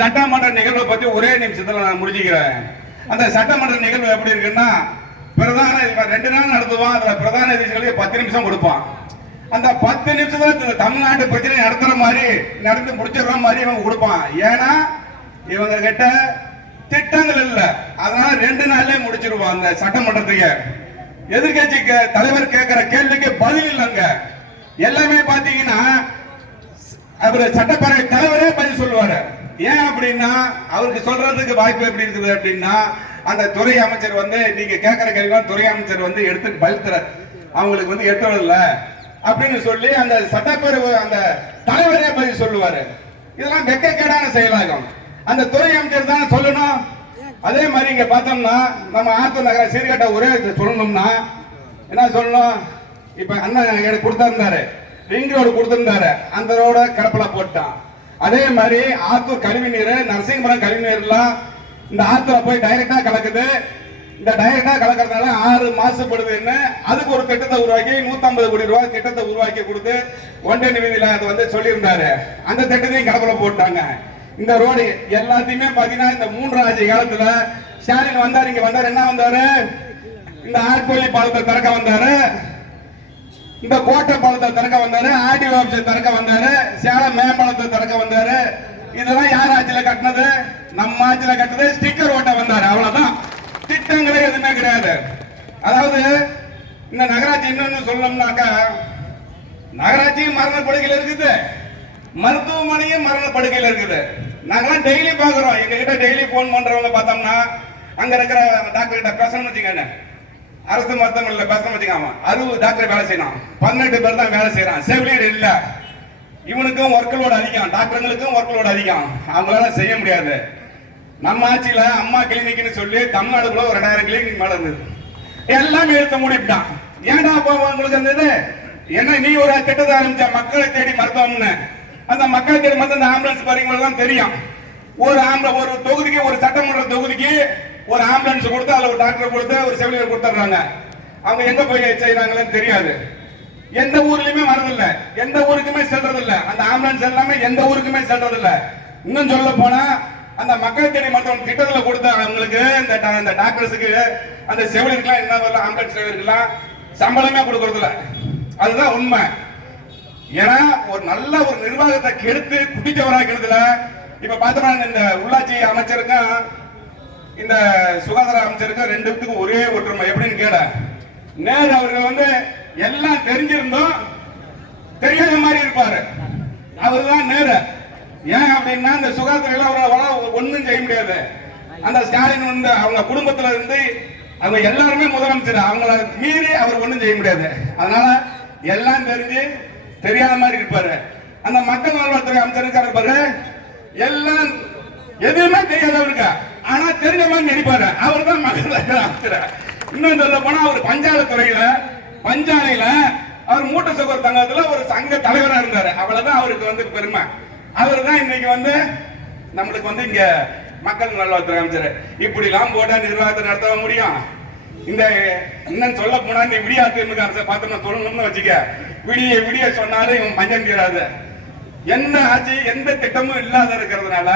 சட்டமன்ற நிகழ்வை பத்தி ஒரே நிமிஷத்துல நான் முடிச்சுக்கிறேன். அந்த சட்டமன்ற நிகழ்வு எப்படி இருக்குன்னா, பிரதான 2 நாள் நடத்துவான். அதுல பிரதான எதிர்க்கட்சிகளுக்கு 10 நிமிஷம் கொடுப்பான். அந்த 10 நிமிஷத்துல தமிழ்நாட்டு பிரச்சனை நடத்துற மாதிரி நடந்து முடிச்சிடுற மாதிரி இவங்க கொடுப்பான். ஏன்னா இவங்க கிட்ட திட்டங்கள் இல்ல, அதனால 2 நாள்லயே முடிச்சிருவான் அந்த சட்டமன்றத்துக்கு. எதிர்கட்சி தலைவர் கேட்கிற கேள்விக்கு பதில் இல்லைங்க. எல்லாமே பாத்தீங்கன்னா அவர் சட்டப்பேரவை தலைவரே பதில் சொல்லுவாரு. ஏன் அப்படின்னா அவருக்கு சொல்றதுக்கு வாய்ப்பு எப்படி இருக்குது அப்படின்னா, அந்த துறை அமைச்சர் வந்து நீங்க கேட்கிற கேள்வி துறை அமைச்சர் வந்து எடுத்து பதில் தர அவங்களுக்கு வந்து எடுத்துறதில்ல அப்படின்னு சொல்லி அந்த சட்டப்பேரவை அந்த தலைவரே பதில் சொல்லுவாரு. இதெல்லாம் வெட்கக்கேடான செயலாகும். அந்த துறை அமைச்சர் தான் சொல்லணும். அதே மாதிரி இங்க பார்த்தோம்னா நம்ம ஆத்தூர் நகர சீர்கட்ட ஒரே சொல்லணும்னா என்ன சொல்லணும்? இப்ப அண்ணன் எனக்கு கொடுத்திருந்தாரு, ரிங் ரோடு கொடுத்திருந்தாரு, அந்த ரோட கடப்பலா போட்டான். அதே மாதிரி ஆத்தூர் கழிவு நீர், நரசிங்கபுரம் கழிவு நீர் எல்லாம் இந்த ஆத்துல போய் டைரக்டா கலக்குது. இந்த டைரக்டா கலக்கிறதுனால 6 மாசுபடுதுன்னு அதுக்கு ஒரு திட்டத்தை உருவாக்கி 150 கோடி ரூபாய் திட்டத்தை உருவாக்கி கொடுத்து ஒன்றிய நிதியில அது வந்து சொல்லியிருந்தாரு. அந்த திட்டத்தையும் கடப்பல போட்டாங்க. இந்த ரோடு எல்லாத்தையுமே பாத்தீங்கன்னா இந்த 3 ஆட்சி காலத்துல ஸ்டாலின் வந்தாரு. இங்க வந்தாரு, என்ன வந்தாரு? இந்த ஆட்கோழி பாலத்தை திறக்க வந்தாரு, இந்த கோட்டை பாலத்தை திறக்க வந்தாரு, ஆர்டிஓ ஆபீஸ் திறக்க வந்தாரு, சேலம் மேம்பாலத்தை திறக்க வந்தாரு. இதெல்லாம் யார் ஆட்சியில கட்டினது? நம்ம ஆட்சியில கட்டினது. ஸ்டிக்கர் ஓட்ட வந்தாரு, அவ்வளவுதான். திட்டங்களே எதுவுமே கிடையாது. அதாவது இந்த நகராட்சி இன்னொன்னு சொல்லணும்னாக்கா, நகராட்சியும் மரண படுக்கையில் இருக்குது, மருத்துவமனையும் மரண படுக்கையில் இருக்குது. நாங்கெல்லாம் டெய்லி பாக்குறோம். எங்க கிட்ட டெய்லி போன் பண்றவங்க பார்த்தோம்னா அங்க இருக்கிற டாக்டர் கிட்ட பேசணும் வச்சுக்கோங்க, அரசு மருத்துவமனையில பேசணும் வச்சுக்காம 60 டாக்டர் வேலை செய்யணும், 18 பேர் தான் வேலை செய்யறான். செவிலியர் இல்ல. இவனுக்கும் ஒர்க்லோடு அதிகம், டாக்டர்களுக்கும் ஒர்க்லோடு அதிகம், அவங்களால செய்ய முடியாது. நம்ம ஆட்சியில அம்மா கிளினிக்னு சொல்லி தமிழ்நாடுக்குள்ள ஒரு 2000 கிளினிக் மேல இருந்தது. எல்லாமே எடுத்து மூடிட்டான். ஏன்டா உங்களுக்கு இருந்தது? என்ன நீ ஒரு திட்டத்தை ஆரம்பிச்ச மக்களை தேடி மருத்துவம்னு. அந்த மக்களை தேடி மருத்துவம் அந்த ஆம்புலன்ஸ் பாருங்க தான் தெரியும். ஒரு தொகுதிக்கு, ஒரு சட்டமன்ற தொகுதிக்கு ஒரு ஆம்புலன்ஸ் கொடுத்து அதுல ஒரு டாக்டர் கொடுத்து ஒரு செவிலியர் கொடுத்துறாங்க. அவங்க எங்க போய் செய்யறாங்கன்னு தெரியாது. எந்த ஊர்லயுமே வரதில்ல, எந்த ஊருக்குமே செல்றது இல்ல. அந்த ஆம்புலன்ஸ் எல்லாமே எந்த ஊருக்குமே செல்றது இல்ல. இன்னும் சொல்ல போனா அந்த மக்கள் தேடி மருத்துவம் திட்டத்தில் கொடுத்த அவங்களுக்கு இந்த டாக்டர்ஸுக்கு அந்த செவிலியருக்குலாம் என்ன வரல, ஆம்புலன்ஸ் டிரைவருக்குலாம் சம்பளமே கொடுக்கறது இல்ல. அதுதான் உண்மை. ஏன்னா ஒரு நல்ல ஒரு நிர்வாகத்தை கெடுத்து குட்டிச்சவராக்கிறதுல இப்ப பார்த்தோம்னா இந்த உள்ளாட்சி அமைச்சருக்கும் இந்த சுகாதார அமைச்சருக்கும் 2த்துக்கும் ஒரே ஒற்றுமை. எப்படின்னு கேட, நேரு அவர்கள் வந்து எல்லாம் தெரிஞ்சிருந்தோம் தெரியாத மாதிரி இருப்பாரு. அவர்தான் நேரு. ஏன் அப்படின்னா இந்த சுகாதார அவரால் ஒன்னும் செய்ய முடியாது. அந்த ஸ்டாலின் வந்து அவங்க குடும்பத்துல இருந்து அவங்க எல்லாருமே முதலமைச்சர், அவங்கள மீறி அவர் ஒன்னும் செய்ய முடியாது. அதனால எல்லாம் தெரிஞ்சு தெரியாத மாதிரி இருப்பாரு. அந்த மக்கள் நல்வாழ்வுத்துறை அமைச்சர் இருக்காரு, எல்லாம் எதுவுமே தெரியாதவருக்கு ஆனா தெரிஞ்ச மாதிரி நடிப்பாரு. அவர் தான் மக்கள் அமைச்சர். இன்னும் சொல்ல போனா அவர் பஞ்சாலைத்துறையில பஞ்சாலையில அவர் மூட்டை சுகர் சங்கத்துல ஒரு சங்க தலைவரா இருந்தாரு. அவ்வளவுதான் அவருக்கு வந்து பெருமை. அவர் தான் இன்னைக்கு வந்து நம்மளுக்கு வந்து இங்க மக்கள் நல்வாழ்வுத்துறை அமைச்சர். இப்படி எல்லாம் போட்டா நிர்வாகத்தை நடத்த முடியும்? இந்த இன்னும் சொல்ல போனா இந்த விடியா திமுக அரசை பார்த்தோம்னா சொல்லணும்னு வச்சுக்க, விடிய விடிய சொன்னாலும் இவன் பஞ்சம் தீராது. எந்த ஆட்சி எந்த திட்டமும் இல்லாத இருக்கிறதுனால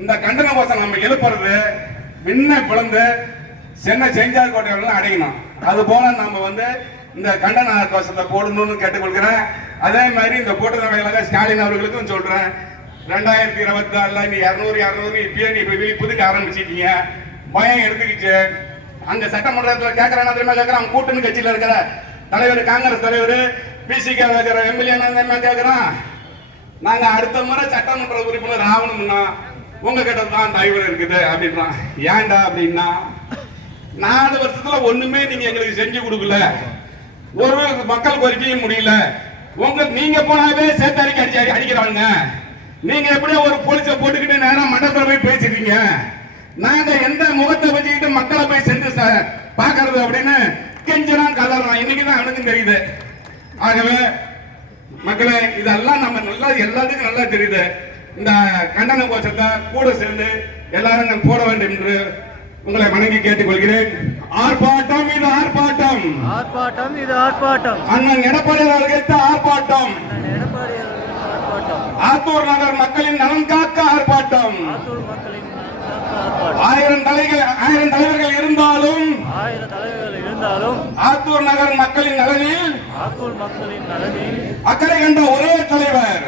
இந்த கண்டன கோஷம் நம்ம எழுப்புறது விண்ண பிளந்து சென்னை செஞ்சார் கோட்டையெல்லாம் அடையணும். அது போல நம்ம வந்து இந்த கண்டன கோஷத்தை போடணும்னு கேட்டுக்கொள்கிறேன். அதே மாதிரி இந்த கூட்டத்தலைவர்களாக ஸ்டாலின் அவர்களுக்கும் சொல்றேன், 2024 நீ 200 இப்பயே நீ புதுக்க ஆரம்பிச்சிட்டீங்க. பயம் எடுத்துக்கிச்சு. அங்க சட்டமன்றத்தில் கேட்கறாங்க, தெரியுமா கேட்கறான், கூட்டணி கட்சியில இருக்கிற தலைவர், காங்கிரஸ் தலைவர், பிசிக இருக்கிற எம்எல்ஏ கேட்கிறான், நாங்க அடுத்த முறை சட்டமன்ற உறுப்பினர் ஆகணும்னா உங்க கிட்ட தான் தலைவர் இருக்குது அப்படின்றான். ஏன்டா அப்படின்னா 4 வருஷத்துல ஒண்ணுமே நீங்க எங்களுக்கு செஞ்சு கொடுக்கல, ஒரு மக்கள் கோரிக்கையும் முடியல. நீங்க போனாவே சேர்த்து அடிக்கிறாங்க. நீங்க எப்படியோ ஒரு போலீஸை போட்டுக்கிட்டு நேரம் மண்டபத்தில் போய் பேசிருக்கீங்க. நாங்க எந்த முகத்தை வச்சுக்கிட்டு மக்களை போய் சென்று பாக்குறது அப்படின்னு கெஞ்சலாம் கலர்றோம். இன்னைக்குதான் அவனுக்கும் தெரியுது. ஆகவே மக்களே, இதெல்லாம் நம்ம நல்லா எல்லாத்துக்கும் நல்லா தெரியுது. இந்த கண்டன கோஷத்தை கூட சேர்ந்து எல்லாரும் போட வேண்டும் என்று உங்களை வணங்கி கேட்டுக்கொள்கிறேன். ஆர்ப்பாட்டம் இது ஆர்ப்பாட்டம், ஆர்ப்பாட்டம் இது ஆர்ப்பாட்டம், அண்ணன் எடப்பாடி அவர்களுக்கு ஆர்ப்பாட்டம், ஆத்தூர் நகர் மக்களின் நலன் காக்க ஆர்ப்பாட்டம். ஆத்தூர் மக்களின் நலனில் அக்கறை கண்ட ஒரே தலைவர்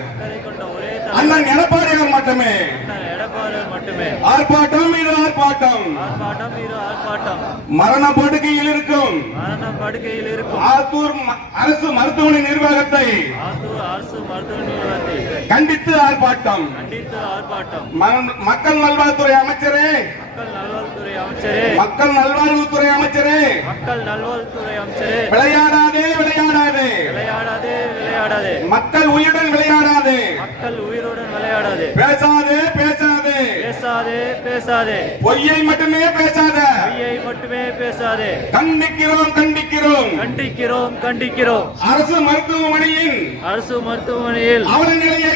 அண்ணன் எடப்பாடியார் மட்டுமே. ஆர்ப்பாட்டம் இது ஆர்ப்பாட்டம். மரண படுக்கையில் இருக்கும் ஆத்தூர் அரசு மருத்துவமனை நிர்வாகத்தை கண்டித்து ஆர்ப்பாட்டம். மக்கள் நல்வாழ்வுத்துறை அமைச்சரே, மக்கள் நல்வாழ்வுத்துறை அமைச்சரே, விளையாடாதே விளையாடாதே, மக்கள் உயிருடன் விளையாடாதே, பேசாதே பேசாதே, பொய்யை மட்டுமே பேசாதே, கண்டிக்கிறோம் கண்டிக்கிறோம். அரசு மருத்துவமனையில் அவல நிலையை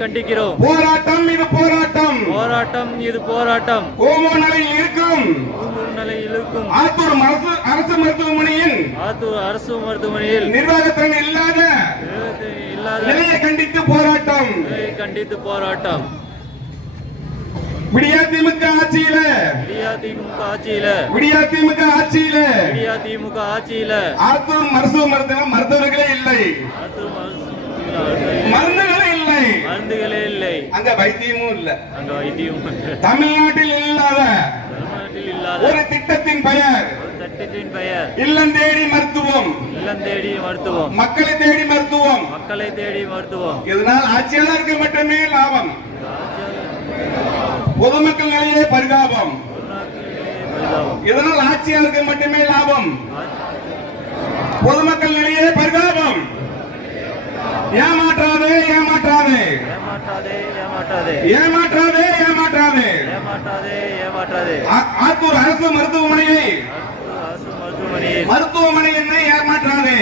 கண்டிக்கிறோம். போராட்டம் இது போராட்டம். ஓமோ நிலையில் இருக்கும் ஆத்தூர் அரசு மருத்துவமனையில் நிர்வாகத்திறன் இல்லாத நிலையை கண்டித்து போராட்டம். விடியா திமுக ஆட்சியில ஆத்தூர் மருத்துவ மருத்துவர்களே இல்லை, மருந்துகளே இல்லை, அங்க வைத்தியமும் இல்ல. தமிழ்நாட்டில் இல்லாத ஒரு திட்டத்தின் பெயர் இல்லம் தேடி மருத்துவம், மக்களை தேடி மருத்துவம். இதனால் ஆட்சியாளருக்கு மட்டுமே லாபம், பொதுமக்கள் நிலையே பரிதாபம். இதனால் ஆட்சியாளருக்கு மட்டுமே லாபம், பொதுமக்கள் நிலையே பரிதாபம். ஏமாற்றாதே ஆத்தூர் அரசு மருத்துவமனை என்னை ஏமாற்றாதே,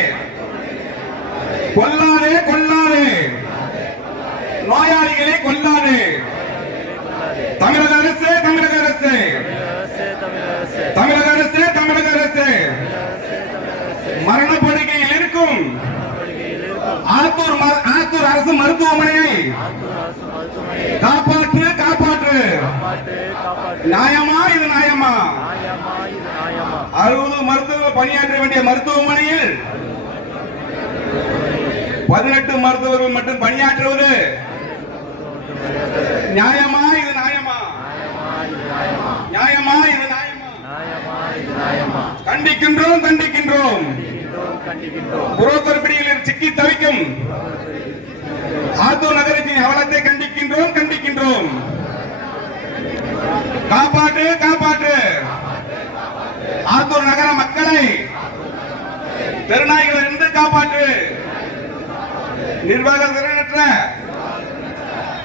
கொல்லாதே, நோயாளிகளை கொல்லாதே. தமிழக அரசு மரணப்படுக்கையில் இருக்கும் ஆத்தூர் அரசு மருத்துவமனையை காப்பாற்று. நியாயமா இது நியாயமா? 60 மருத்துவர்கள் பணியாற்ற வேண்டிய மருத்துவமனையில் 18 மருத்துவர்கள் மட்டும் பணியாற்றுவது நியாயமா இது நியாயமா? கண்டிக்கின்றோம். புரோக்கர் பிடியில் சிக்கி தவிக்கும் ஆத்தூர் நகரத்தின் அவலத்தை கண்டிக்கின்றோம். காப்பாற்று ஆத்தூர் நகர மக்களை தெருநாய்களிலிருந்து காப்பாற்று. நிர்வாக திறனற்ற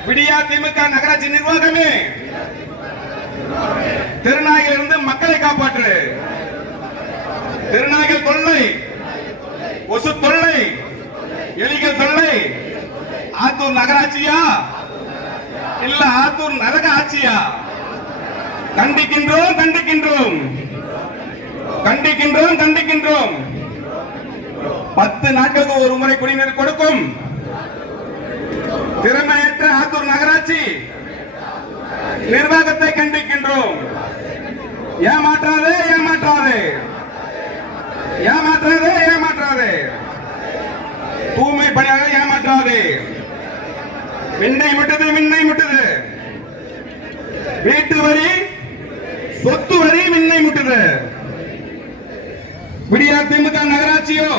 விடியா திமுக நகராட்சி நிர்வாகமே தெருநாய்களிலிருந்து மக்களை காப்பாற்று. தெருநாய்கள் தொல்லை, கொசு தொல்லை, எலிகள் தொல்லை ஆத்தூர் நகராட்சியா இல்ல ஆத்தூர் நரக ஆட்சியா? கண்டிக்கின்றோம். 10 நாட்களுக்கு ஒரு முறை குடிநீர் கொடுக்கும் திறமையற்ற ஆத்தூர் நகராட்சி நிர்வாகத்தை கண்டிக்கின்றோம். ஏமாற்றாதே. தூய்மை பணியாளர் ஏமாற்றாதே. மின்னை முட்டுது. வீட்டு வரி, சொத்து வரி மின்னை முட்டுது. விடியா திமுக நகராட்சியோ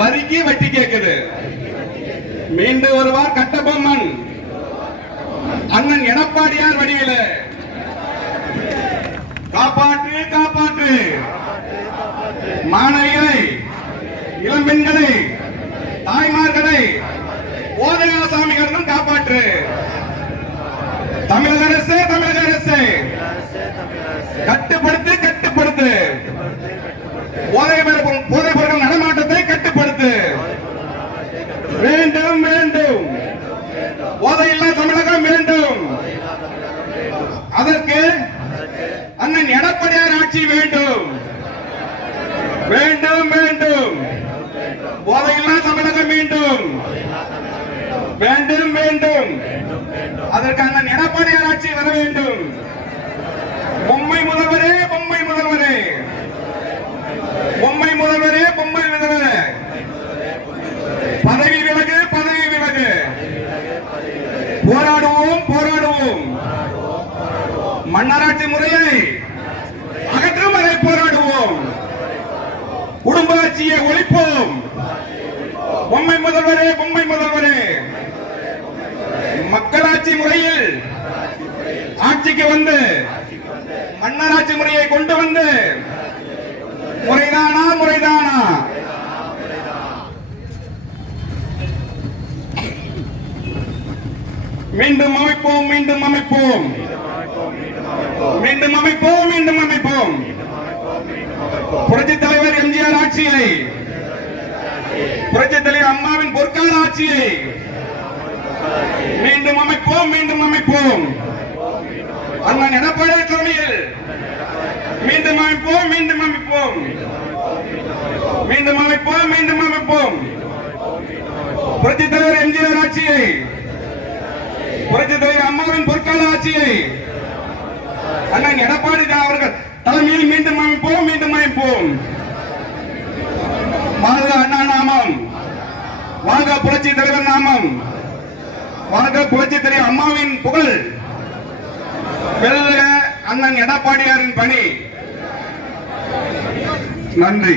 வரிக்கு வட்டி கேட்குது. மீண்டு வருவார் கட்டபொம்மன் அண்ணன் எடப்பாடியார் வடிவில. காப்பாற்று மாணவிகளை, இளம்பெண்களை, தாய்மார்களை ஓதயாசாமிகளும் காப்பாற்று. தமிழக அரசு கட்டுப்படுத்து. போதைப் பொருட்கள் நடமாட்டத்தை கட்டுப்படுத்து. வேண்டும் போதையில்லா தமிழகம் வேண்டும். அதற்கு அண்ணன் எடப்பாடியார் ஆட்சி வேண்டும். போதையில்லா தமிழகம் வேண்டும். அதற்கு அண்ணன் எடப்பாடியார் ஆட்சி வர வேண்டும். பொம்மை முதல்வரே போராடுவோம் போராடுவோம் மன்னராட்சி முறையை அகற்றும் வரை போராடுவோம். குடும்ப ஆட்சியை ஒழிப்போம். பொம்மை முதல்வரே பொம்மை முதல்வரே, மக்களாட்சி முறையில் ஆட்சிக்கு வந்து மன்னராட்சி முறையை கொண்டு வந்து முறைதானா முறைதானா? மீண்டும் அமைப்போம் மீண்டும் அமைப்போம் மீண்டும் அமைப்போம் மீண்டும் அமைப்போம். புரட்சித் தலைவர் எம்ஜிஆர் ஆட்சியை, புரட்சித் தலைவர் அம்மாவின் பொற்கால ஆட்சியை மீண்டும் அமைப்போம் மீண்டும் அமைப்போம். அண்ணன் எடப்பாடி தலைமையில் மீண்டும் அமைப்போம் மீண்டும் அமைப்போம் மீண்டும் அமைப்போம் மீண்டும் அமைப்போம். புரட்சித் தலைவர் எம்ஜிஆர் ஆட்சியை, புரட்சித் தலைவர் அம்மாவின் பொற்கால ஆட்சியை அண்ணன் எடப்பாடி அவர்கள் தலைமையில் மீண்டும் அமைப்போம் மீண்டும் அமைப்போம். வாழ்க அண்ணா நாமம், வாழ்க புரட்சி தலைவர் நாமம், வாழ்க புரட்சி தலைவர் அம்மாவின் புகழ், வெல்க அண்ணன் எடப்பாடியாரின் பணி. நன்றி.